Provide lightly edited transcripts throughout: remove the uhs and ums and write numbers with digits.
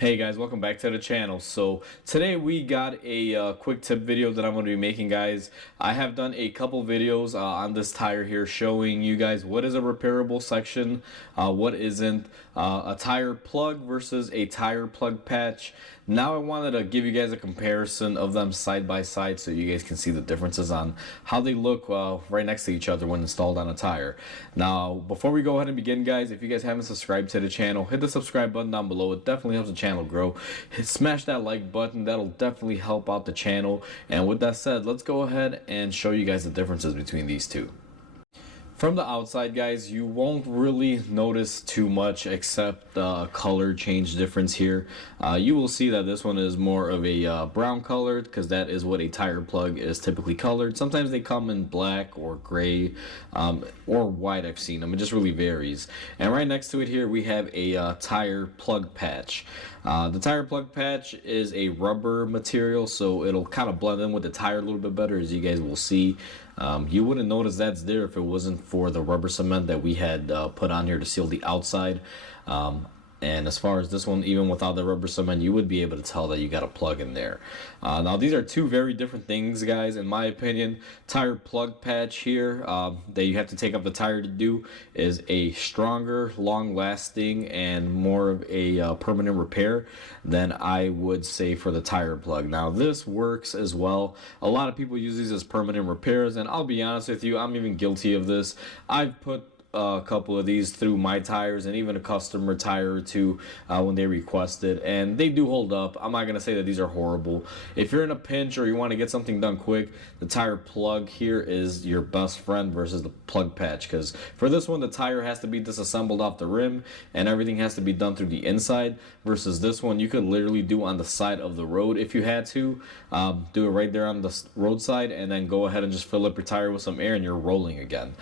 Hey guys, welcome back to the channel. So today we got a quick tip video that I'm going to be making, guys. I have done a couple videos on this tire here showing you guys what is a repairable section, what isn't, a tire plug versus a tire plug patch. Now I wanted to give you guys a comparison of them side by side so you guys can see the differences on how they look right next to each other when installed on a tire. Now before we go ahead and begin, guys, if you guys haven't subscribed to the channel, hit the subscribe button down below. It definitely helps the channel grow. Smash that like button, that'll definitely help out the channel. And with that said, let's go ahead and show you guys the differences between these two. From the outside, guys, you won't really notice too much except the color change difference here. You will see that this one is more of a brown colored because that is what a tire plug is typically colored. Sometimes they come in black or gray or white. I've seen them. It just really varies. And right next to it here, we have a tire plug patch. The tire plug patch is a rubber material, so it'll kind of blend in with the tire a little bit better, as you guys will see. You wouldn't notice that's there if it wasn't for the rubber cement that we had put on here to seal the outside. And as far as this one, even without the rubber cement, you would be able to tell that you got a plug in there. Now, these are two very different things, guys, in my opinion. Tire plug patch here that you have to take up the tire to do is a stronger, long-lasting, and more of a permanent repair than I would say for the tire plug. Now, this works as well. A lot of people use these as permanent repairs, and I'll be honest with you, I'm even guilty of this. I've put a couple of these through my tires and even a customer tire or two when they requested, and they do hold up. I'm not gonna say that these are horrible. If you're in a pinch or you want to get something done quick, the tire plug here is your best friend versus the plug patch, because for this one the tire has to be disassembled off the rim and everything has to be done through the inside, versus this one you could literally do on the side of the road if you had to. Do it right there on the roadside and then go ahead and just fill up your tire with some air and you're rolling again.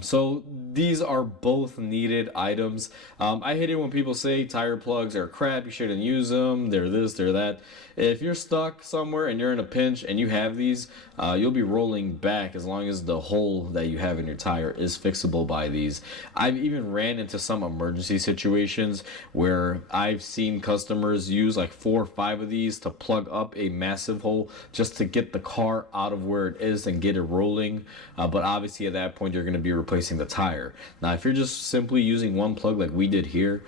So these are both needed items. I hate it when people say tire plugs are crap, you shouldn't use them, they're this, they're that. If you're stuck somewhere and you're in a pinch and you have these, you'll be rolling back as long as the hole that you have in your tire is fixable by these. I've even ran into some emergency situations where I've seen customers use like 4 or 5 of these to plug up a massive hole just to get the car out of where it is and get it rolling. But obviously at that point you're going to be replacing the tire. Now if you're just simply using one plug like we did here,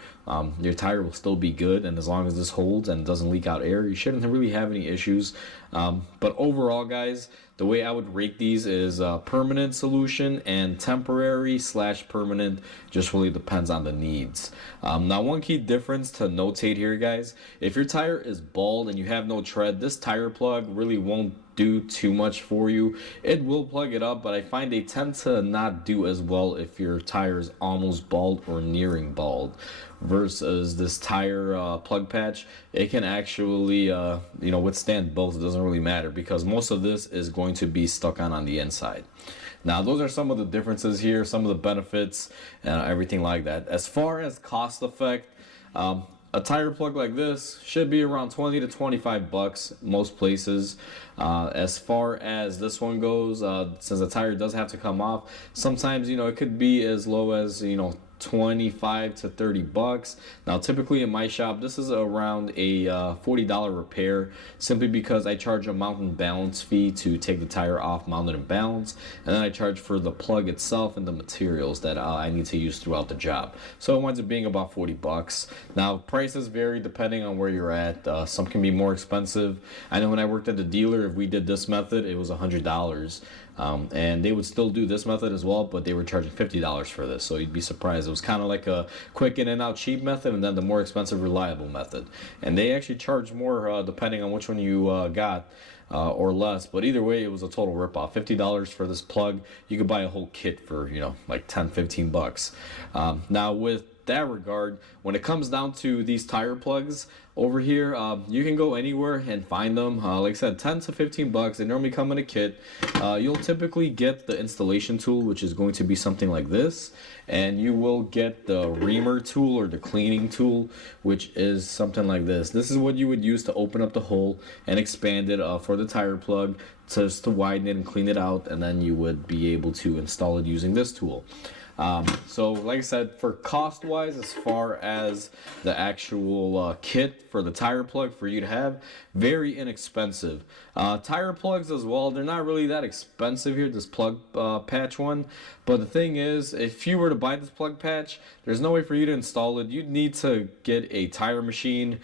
your tire will still be good, and as long as this holds and doesn't leak out air, you shouldn't really have any issues. But overall, guys, the way I would rate these is permanent solution and temporary / permanent. Just really depends on the needs. Now, one key difference to notate here, guys, if your tire is bald and you have no tread, this tire plug really won't do too much for you. It will plug it up, but I find they tend to not do as well if your tire is almost bald or nearing bald, versus this tire plug patch. It can actually withstand both. It doesn't really matter because most of this is going to be stuck on the inside. Now those are some of the differences here, some of the benefits, and everything like that. As far as cost effect, a tire plug like this should be around 20 to 25 bucks most places. As far as this one goes, since the tire does have to come off, sometimes it could be as low as 25 to 30 bucks. Now typically in my shop this is around a $40 repair, simply because I charge a mount and balance fee to take the tire off, mount it and balance, and then I charge for the plug itself and the materials that I need to use throughout the job. So it winds up being about 40 bucks. Now prices vary depending on where you're at. Some can be more expensive. I know when I worked at the dealer, if we did this method it was $100. And they would still do this method as well, but they were charging $50 for this, so you'd be surprised. It was kind of like a quick in and out cheap method, and then the more expensive reliable method, and they actually charge more depending on which one you got, or less. But either way, it was a total ripoff. $50 for this plug. You could buy a whole kit for like 10-15 bucks. Now with that regard, when it comes down to these tire plugs over here, you can go anywhere and find them. Like I said, 10 to 15 bucks. They normally come in a kit. You'll typically get the installation tool, which is going to be something like this, and you will get the reamer tool or the cleaning tool, which is something like this. This is what you would use to open up the hole and expand it for the tire plug, just to widen it and clean it out, and then you would be able to install it using this tool. So like I said, for cost wise, as far as the actual kit for the tire plug for you to have, very inexpensive. Tire plugs as well, they're not really that expensive here, this plug patch one. But the thing is, if you were to buy this plug patch, there's no way for you to install it. You'd need to get a tire machine,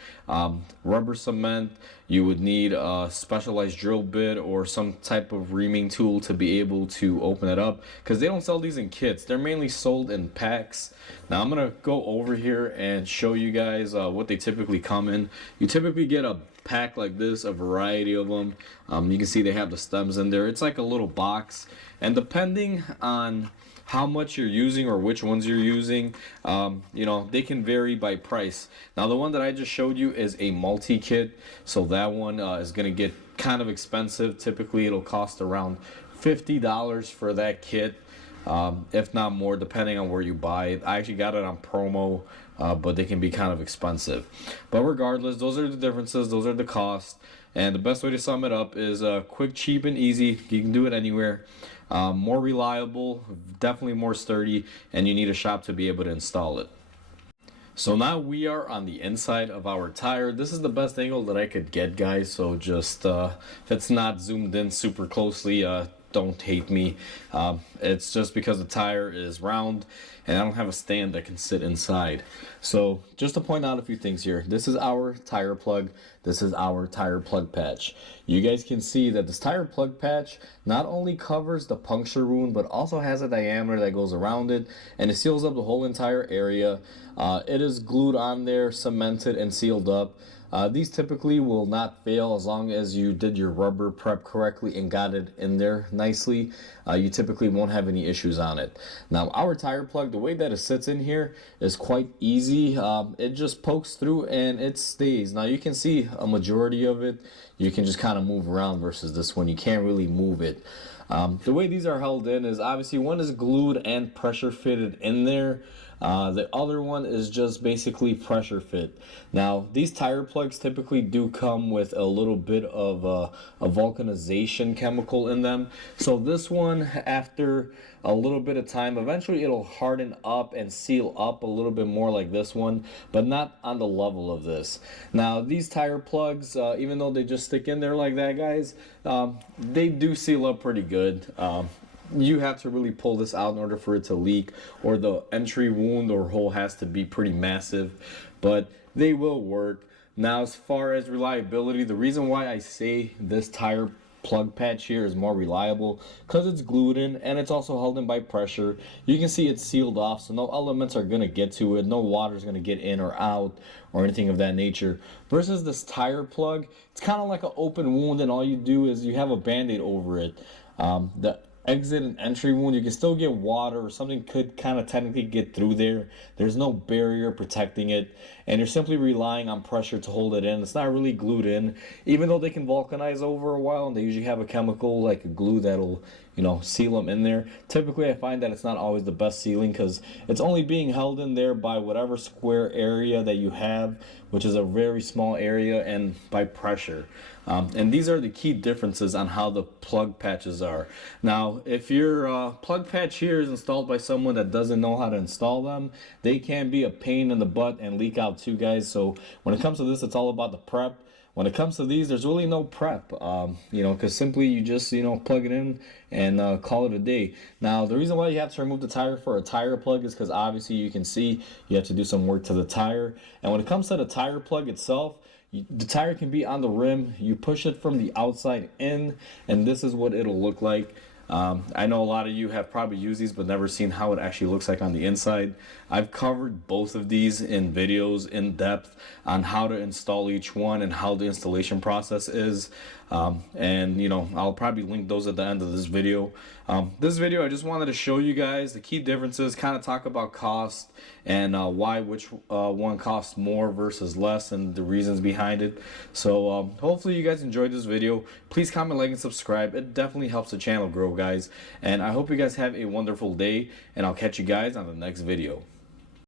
rubber cement. You would need a specialized drill bit or some type of reaming tool to be able to open it up, because they don't sell these in kits. They're mainly sold in packs. Now I'm gonna go over here and show you guys what they typically come in. You typically get a pack like this, a variety of them. You can see they have the stems in there. It's like a little box, and depending on how much you're using or which ones you're using, you know, they can vary by price. Now the one that I just showed you is a multi-kit, so that one is going to get kind of expensive. Typically it'll cost around $50 for that kit, if not more, depending on where you buy it. I actually got it on promo, but they can be kind of expensive. But regardless, those are the differences, those are the costs. And the best way to sum it up is quick, cheap, and easy. You can do it anywhere. More reliable, definitely more sturdy, and you need a shop to be able to install it. So now we are on the inside of our tire. This is the best angle that I could get, guys, so just if it's not zoomed in super closely, don't hate me. It's just because the tire is round and I don't have a stand that can sit inside. So just to point out a few things here, this is our tire plug, this is our tire plug patch. You guys can see that this tire plug patch not only covers the puncture wound, but also has a diameter that goes around it, and it seals up the whole entire area. It is glued on there, cemented, and sealed up. These typically will not fail as long as you did your rubber prep correctly and got it in there nicely. You typically won't have any issues on it. Now our tire plug, the way that it sits in here is quite easy. It just pokes through and it stays. Now you can see a majority of it you can just kind of move around, versus this one you can't really move it. The way these are held in is obviously one is glued and pressure fitted in there. The other one is just basically pressure fit. Now these tire plugs typically do come with a little bit of a vulcanization chemical in them. So this one, after a little bit of time, eventually it'll harden up and seal up a little bit more like this one, but not on the level of this. Now these tire plugs, even though they just stick in there like that, guys, they do seal up pretty good. You have to really pull this out in order for it to leak, or the entry wound or hole has to be pretty massive, but they will work. Now as far as reliability, the reason why I say this tire plug patch here is more reliable because it's glued in and it's also held in by pressure. You can see it's sealed off, so no elements are going to get to it, no water is going to get in or out or anything of that nature. Versus this tire plug, it's kind of like an open wound, and all you do is you have a band-aid over it. The exit and entry wound, you can still get water or something could kind of technically get through there. There's no barrier protecting it, and you're simply relying on pressure to hold it in. It's not really glued in, even though they can vulcanize over a while, and they usually have a chemical like a glue that'll, you know, seal them in there. Typically I find that it's not always the best sealing because it's only being held in there by whatever square area that you have, which is a very small area, and by pressure. And these are the key differences on how the plug patches are. Now, if your plug patch here is installed by someone that doesn't know how to install them, they can be a pain in the butt and leak out too, guys. So when it comes to this, it's all about the prep. When it comes to these, there's really no prep, you know, because simply you just, you know, plug it in and call it a day. Now, the reason why you have to remove the tire for a tire plug is because obviously you can see you have to do some work to the tire. And when it comes to the tire plug itself, the tire can be on the rim. You push it from the outside in, and this is what it'll look like. I know a lot of you have probably used these but never seen how it actually looks like on the inside. I've covered both of these in videos in depth on how to install each one and how the installation process is. And you know, I'll probably link those at the end of this video. This video I just wanted to show you guys the key differences, kind of talk about cost and why which one costs more versus less and the reasons behind it. So hopefully you guys enjoyed this video. Please comment, like, and subscribe. It definitely helps the channel grow, guys, and I hope you guys have a wonderful day, and I'll catch you guys on the next video.